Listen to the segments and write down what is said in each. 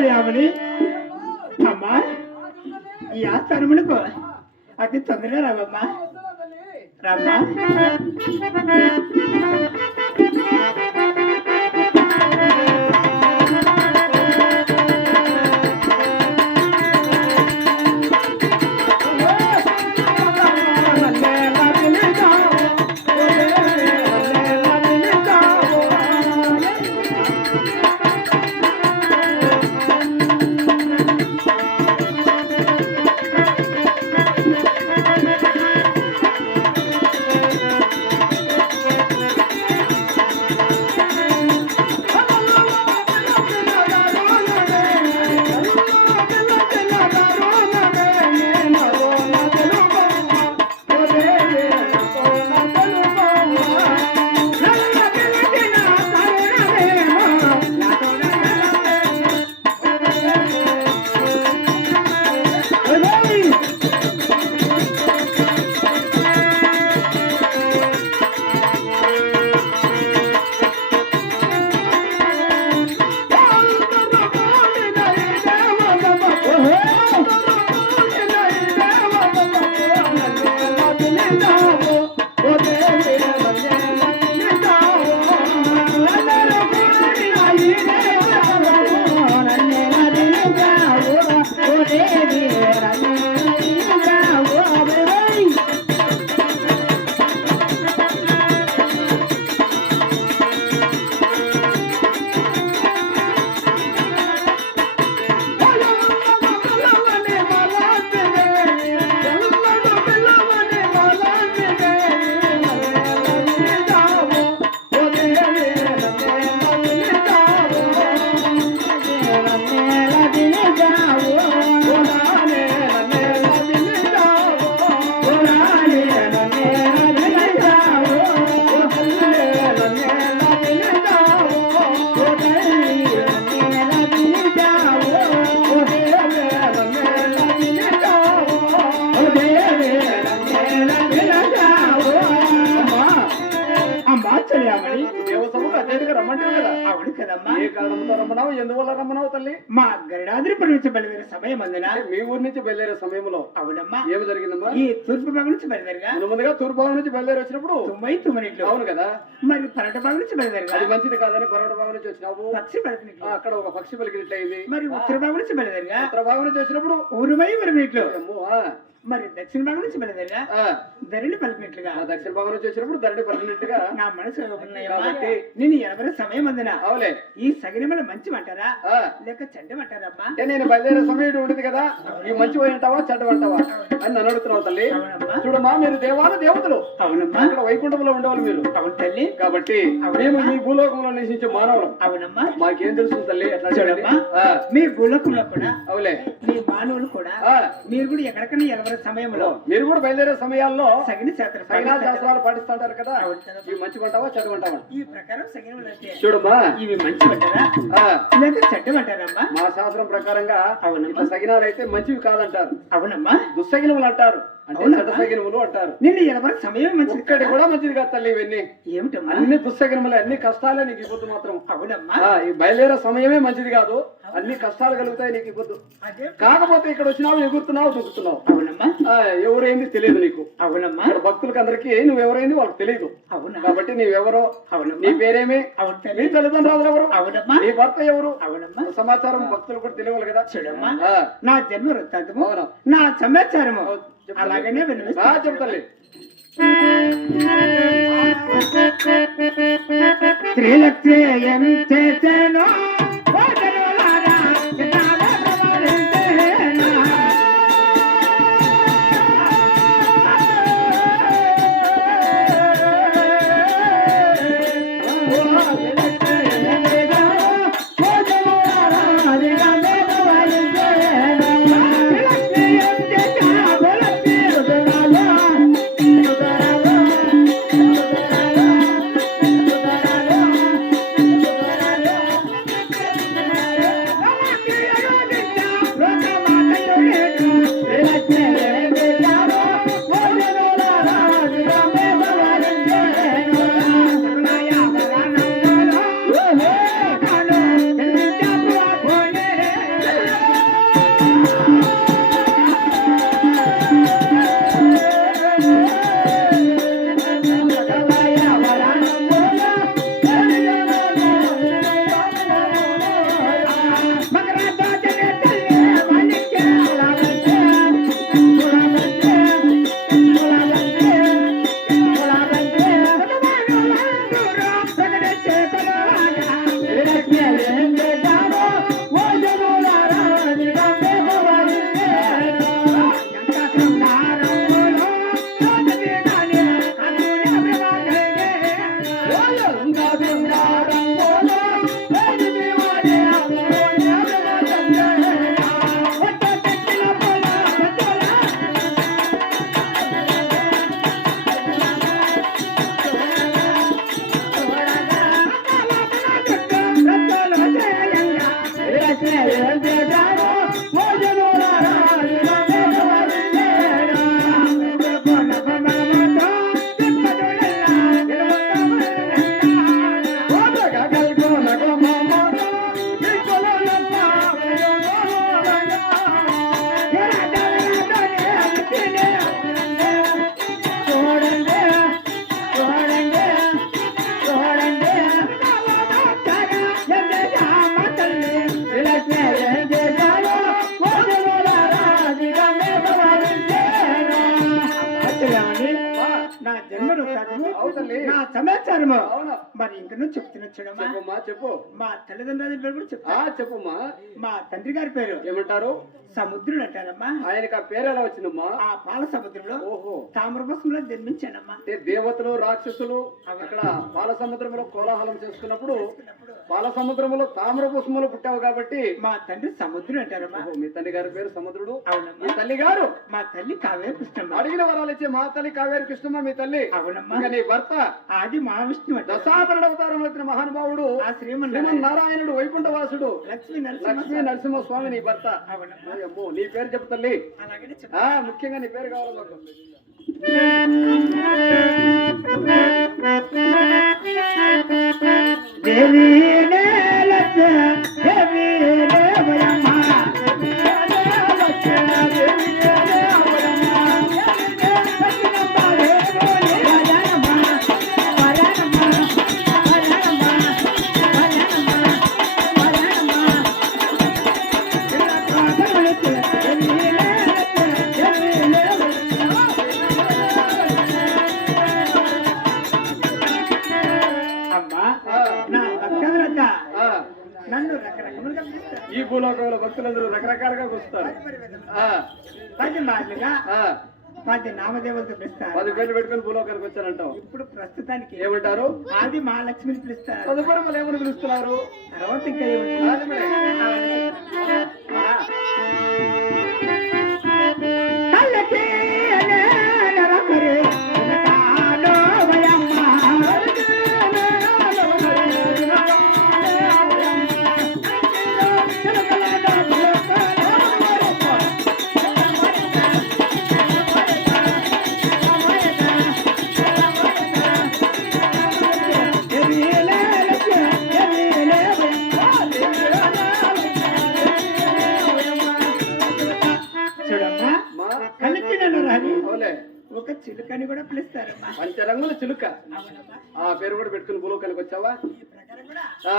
చెయ్యామని అమ్మా ఈ ఆస్థానములకు అతి తొందరగా రావమ్మా రామ్మా. ఎందువల్ల రమ్మన్నావు తల్లి? మా గరుడాద్రిపురం నుంచి బయలుదేరే సమయం అందిన మీ ఊరి నుంచి బయలుదేరే సమయంలో అవునమ్మా ఏమి జరిగిందమ్మా? ఈ తూర్పు భాగం నుంచి బయలుదేరగా ముందుగా తూర్పు భాగం నుంచి బయలుదేరి వచ్చినప్పుడు 99 అవును కదా. మరి పరట భాగం నుంచి బయలుదేరగా అది మంచిది కాదని పర్వత భాగం నుంచి వచ్చినావు. పక్షి పలికినట్లు అక్కడ ఒక పక్షి పలికినట్లయింది. మరి ఉత్తర భాగం నుంచి బయలుదేరగా ఉత్తర భాగం నుంచి వచ్చినప్పుడు ఊరుమై ఉరిమిట్లు మరి దక్షిణ భాగం నుంచి బయలుదేరగా ధరణి పలికినట్లుగా దక్షిణ భాగం నుంచి వచ్చినప్పుడు ధరణి పలికినట్టుగా నా మనసు నేను ఎవరి సమయం అందిన అవులే ఈ సగినమల మంచి అంటారా లేక చెడ్డమంటారమ్మా? అంటే నేను బయలుదేరే సమయం ఉండదు కదా, ఈ మంచి అంటావా చెడ్డమంటావా అని నన్ను అడుగుతున్నావు తల్లి. చూడమ్మా, మీరు దేవాల దేవతలు. అవునమ్మా. ఇక్కడ వైకుంఠంలో ఉండేవాళ్ళు మీరు. అవును తల్లి. కాబట్టి మేము ఈ భూలోకంలో నివసించే మానవులు. అవునమ్మా. మాకేం తెలుస్తుంది తల్లి? అట్లా చూడమ్మా, మీ భూలోకంలో కూడా అవులే మీ మానవులు కూడా మీరు కూడా ఎక్కడికైనా ఎవరి సమయంలో మీరు కూడా బయలుదేరే సమయాల్లో సగిన శాస్త్రాలు పాటిస్తుంటారు కదా. ఇవి మంచి అంటావా చెడ్డమంటావా? ఈ ప్రకారం సగినములు అంటే చూడమ్మా, ఇవి మంచి అంటారా లేక చెడ్డమంటారమ్మా? మా శాస్త్రం ప్రకారంగా ఇట్లా సగినాలు అయితే మంచివి కాదంటారు. అవునమ్మా. దుస్సగినములు అంటారు, అంటే చెడ్డ సగినములు అంటారు. నిన్ను ఎవరి సమయం మంచిది ఒక్కటి కూడా మంచిది కాదు తల్లి. ఇవన్నీ ఏమిటమ్మా? అన్ని దుస్సగినములే, అన్ని కష్టాలే నీకు ఇవ్వద్దు మాత్రం. అవునమ్మా. ఈ బయలుదేరే సమయమే మంచిది కాదు, అన్ని కష్టాలు కలుగుతాయి నీకు ఇవ్వద్దు. కాకపోతే ఇక్కడ వచ్చినావు, ఎగురుతున్నావు, దూకుతున్నావు. అవునమ్మా. ఎవరైంది తెలియదు నీకు. అవునమ్మా. ఇక్కడ భక్తులకి అందరికీ నువ్వు ఎవరైంది వాళ్ళకి తెలియదు. అవునా? కాబట్టి నీవెవరో, అవునమ్మా, నీ పేరేమి, నీ తల్లిదండ్రులు ఎవరు, అవునమ్మా, నీ భర్త ఎవరు, అవునమ్మా, సమాచారం భక్తులు కూడా తెలియాలి కదా. చూడమ్మా, నా జన్మ వృత్తాంతము, నా సమాచారము అలాగనే చెప్తాలి. త్రిలక్ష్యం చేసేనో నా జన్మ వృత్తాంతము, అవుతల్లి. నా సమాచారము అవును. మరి ఇంక నువ్వు చెప్తున్నా చూడమ్మా. చెప్పమ్మా చెప్పు. మా తల్లిదండ్రుల పేరు కూడా చెప్తా. చెప్పమ్మా. మా తండ్రి గారి పేరు ఏమంటారు? సముద్రుడు అంటారమ్మా. ఆయనకి ఆ పేరు ఎలా వచ్చిందమ్మా? ఆ పాల సముద్రంలో ఓహో, తామ్రపసంలో జన్మించానమ్మా. అంటే దేవతలు రాక్షసులు అక్కడ పాల సముద్రంలో కోలాహలం చేసుకున్నప్పుడు పాల సముద్రంలో తామ్ర పుష్పములు పుట్టావు కాబట్టి మా తండ్రి సముద్రుడు అంటారమ్మా. ఓహో, మీ తల్లి గారి పేరు సముద్రుడు. అవునమ్మా. మీ తల్లి గారు మా తల్లి కావేరి కృష్ణమ్మ. అడిగిన వరాలు ఇచ్చే మా తల్లి కావేరి కృష్ణమ్మ మీ తల్లి. అవునమ్మా. ఇంకా నీ భర్త ఆది మహావిష్ణువు అంటారు. దశావరణ అవతారం వచ్చిన మహానుభావుడు ఆ శ్రీమన్నారాయణ నారాయణుడు వైకుంఠవాసుడు లక్ష్మీ లక్ష్మీ నరసింహ. నరసింహ స్వామి నీ భర్త. అవునమ్మా. అమ్మో, నీ పేరు చెప్పు తల్లి. అలాగనే చెప్పు. ముఖ్యంగా నీ పేరు కావాలి మాకు. దేవి నేలచ్చ దేవి దేవయమ్మ అమ్మా నా భక్తులక నన్ను రకరకములుగా పిలుస్తారు. ఈ భూలోకంలో భక్తులందరూ రకరకాలుగా కూర్చున్నారు. 10 మార్లుగా 10 నామదేవతలు పిలుస్తారు. 10 పేర్లు పెట్టుకుని భూలోకానికి వచ్చారంటావు. ఇప్పుడు ప్రస్తుతానికి ఏమంటారు? ఆది మహాలక్ష్మిని పిలుస్తారు. తదుపరి మళ్ళీ ఏమని పిలుస్తున్నారు? తర్వాత ఇంకా ఏమంటారు? అది మరి. కళ్ళకి నరకరే నరకాలో వయమ్మ. చూడమ్మా, మా కలికి నన్ను రాని అవులే, ఒక చిలుకని కూడా పిలుస్తారమ్మా. పంచరంగుల చిలుక. అవునమ్మా. ఆ పేరు కూడా పెట్టుకుని భూలోకానికి వచ్చావా? ఈ ప్రకారం కూడా ఆ,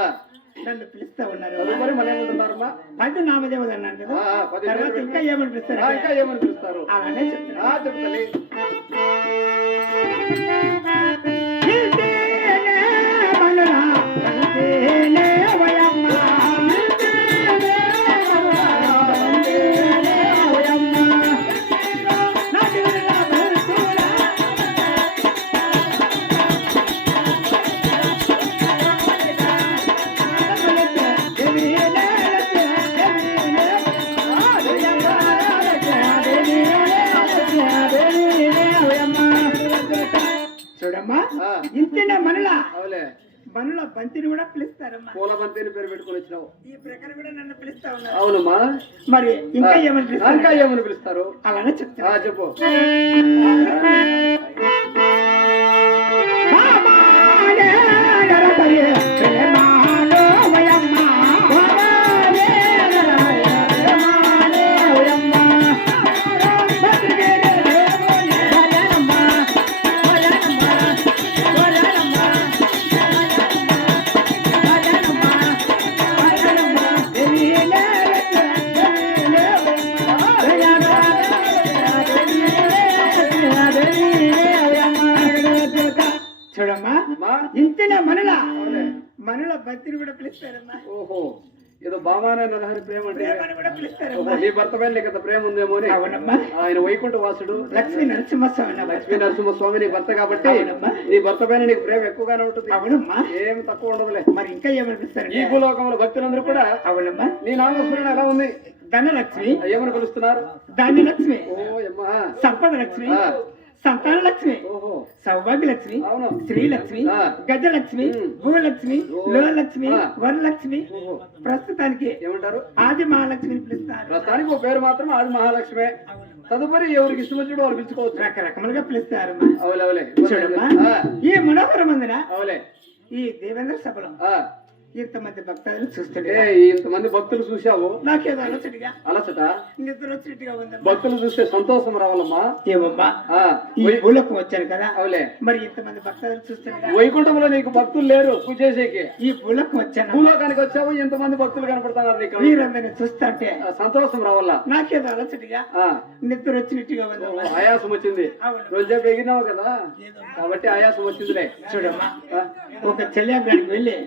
నన్ను పిలుస్తా ఉన్నారు. తదుపరి మళ్ళీ ఏమంటున్నారమ్మా? 10 నామదేవతలు అన్నాను కదా. 10 తర్వాత పేర్లు ఇంకా ఏమని పిలుస్తారు? ఇంకా ఏమని పిలుస్తారు? అలానే చెప్తున్నా. చెప్పు తల్లి. చూడమ్మా, ఆ, ఇంతనే మనలా అవులే, మనలో బంతిని కూడా పిలుస్తారమ్మా. పూల బంతిని పేరు పెట్టుకుని వచ్చినావు. ఈ ప్రకారం కూడా నన్ను పిలుస్తా ఉన్నారు. అవునమ్మా. మరి ఇంకా ఏమని ఇంకా పిలుస్తారు? ఏమని పిలుస్తారు? అలానే చెప్తాను. చెప్పు. చూడమ్మా, అమ్మా, ఇంతనే మనలా అవులే. మనలో బంతిని కూడా పిలుస్తారమ్మా. ఓహో, ఏదో బామానే నరహరి ప్రేమ అంటే. ప్రేమని కూడా ఓహో, పిలుస్తారమ్మా. నీ భర్త పైన నీకు అంత ప్రేమ ఉందేమో అని. అవునమ్మా. ఆయన వైకుంఠ వాసుడు లక్ష్మీ నరసింహస్వామి నా భర్త. లక్ష్మీ నరసింహ స్వామి నీ భర్త కాబట్టి అవునమ్మా. నీ భర్త పైన నీకు ప్రేమ ఎక్కువగానే ఉంటుంది. అవునమ్మా. ఏం తక్కువ ఉండదులే. మరి ఇంకా ఏమని పిలుస్తారు? ఈ భూలోకంలో భక్తులందరూ కూడా అవునమ్మా. నీ నామస్మరణ ఎలా ఉంది? ధనలక్ష్మి, ఏమని పిలుస్తున్నారు? ధాన్యలక్ష్మి, ఓ అమ్మా. సంపద లక్ష్మి, సంతాన లక్ష్మి, ఓహో సౌభాగ్యలక్ష్మి, అవును శ్రీలక్ష్మి, ఆ. గజలక్ష్మి, ఉమ్. భూలక్ష్మి, ఓ. లోలక్ష్మి, ఆ. వరలక్ష్మి. ఓహో ప్రస్తుతానికి ఏమంటారు ఆది మహాలక్ష్మిని పిలుస్తారు. ప్రస్తుతానికి ఒక పేరు మాత్రం ఆది మహాలక్ష్మి. తదుపరి ఎవరికి ఇష్టం వచ్చినట్టు వాళ్ళు పిలుచుకోవచ్చు. రకరకములుగా పిలుస్తారు. అవులే అవులే చూడమ్మా, ఆ, ఈ మనోహరమందున అవులే ఈ దేవేంద్ర సభలో ఆ. ఇంతమంది భక్తులను చూస్తుంటే ఏ ఇంతమంది భక్తులు చూసావు నాకేదో అలసటిగా అలసట నిద్ర వచ్చినట్టుగా ఉందమ్మా. భక్తులు చూస్తే సంతోషం రావాలమ్మా. ఏమమ్మా, ఆ, ఈ భూలోకం వచ్చాను కదా, అవులే మరి ఇంతమంది భక్తులను చూస్తుండగా వైకుంఠంలో నీకు భక్తులు లేరు పూజ చేసేకి. ఈ భూలోకం వచ్చాను, భూలోకానికి వచ్చావు ఇంతమంది భక్తులు కనపడుతున్నారు నీకు. వీరందరిని చూస్తుంటే ఆ, సంతోషం రావాలా. నాకేదో అలసటిగా ఆ, నిద్ర వచ్చినట్టుగా ఉందమ్మా. ఆయాసం వచ్చింది. అవును. రోజు ఎగిరినావు కదా కాబట్టి ఆయాసం వచ్చిందిలే. చూడమ్మా, ఆ, ఒక చెల్లిగాడికి వెళ్ళి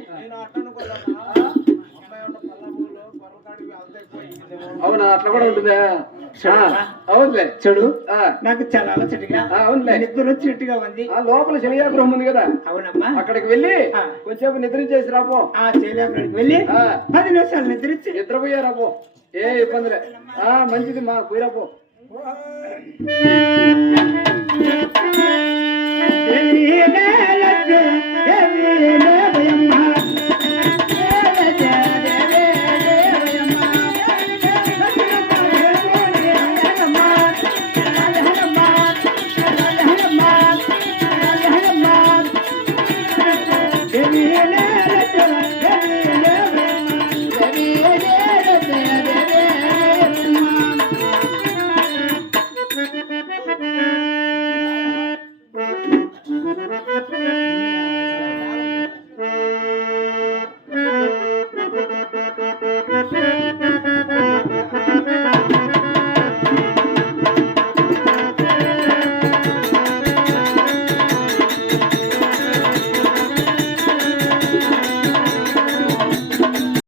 అవునా అట్లా కూడా ఉంటుందా? ఆ, అవునులే చూడు, ఆ, నాకు చాలా అలసటిగా ఆ, అవునులే నిద్ర వచ్చినట్టుగా ఉంది. ఆ లోపల శనియాగృహం ఉంది కదా అవునమ్మా, అక్కడికి వెళ్ళి ఆ. కొంచెం నిద్రించేసి రాపో. ఆ చెల్లిగాడికి వెళ్ళి ఆ, 10 నిమిషాలు నిద్రించి నిద్రపోయా రాపో, ఏ ఇబ్బందిలే. ఆ, మంచిది మా పోయిరాపో.